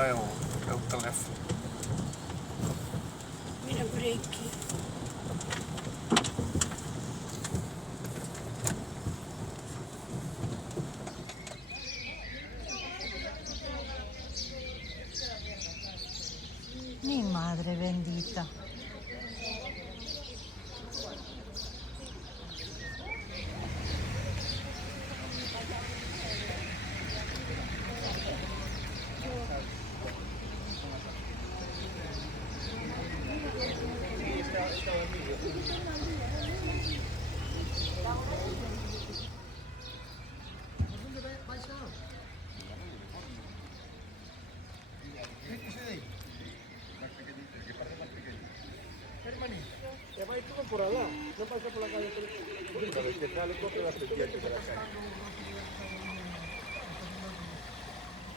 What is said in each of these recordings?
é o teléfono. Mira por aquí. Mi madre bendita.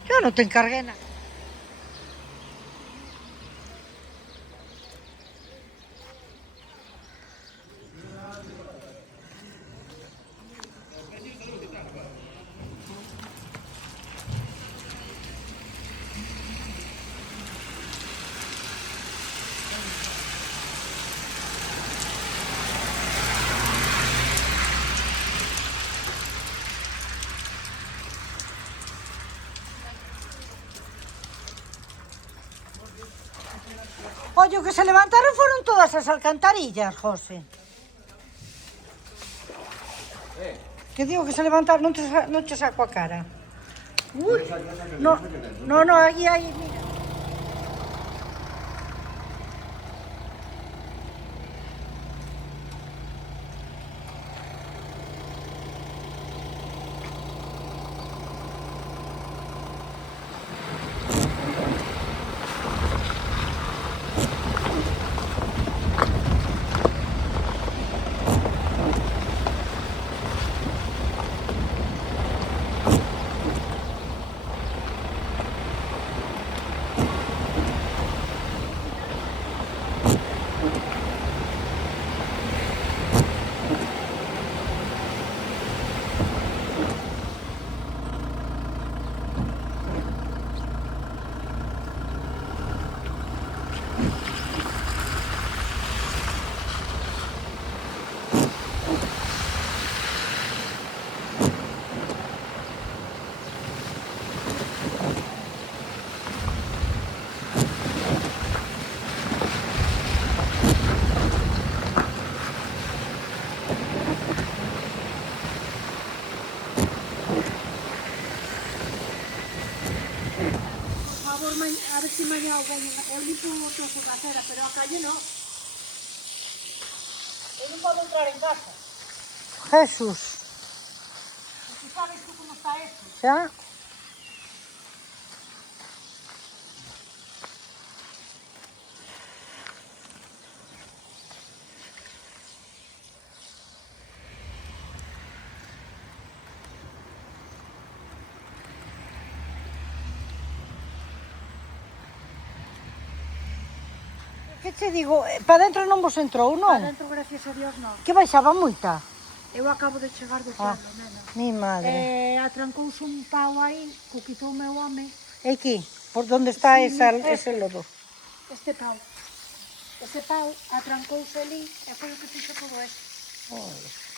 Yo no te encargué nada. Oye, o que se levantaron fueron todas as alcantarillas, José. Que digo que se levantaron, non te saco a cara. Uy, no, aquí hay, mira. A ver si mañana eu limpo o trozo da acera, pero a calle no. Eu non podo entrar en casa. Jesús. ¿Tú sabes tú cómo está esto? Ya. Que te digo, para dentro non vos entrou, non? Para dentro, gracias a Dios, non. Que baixaba moita? Eu acabo de chegar do celo, nena. Mi madre. Atrancouse un pau aí, que quitou o meu home. E aquí, por donde está Sí, ese lodo. Este pau. Ese pau atrancouse ali e foi o que fixo todo esto. Joder.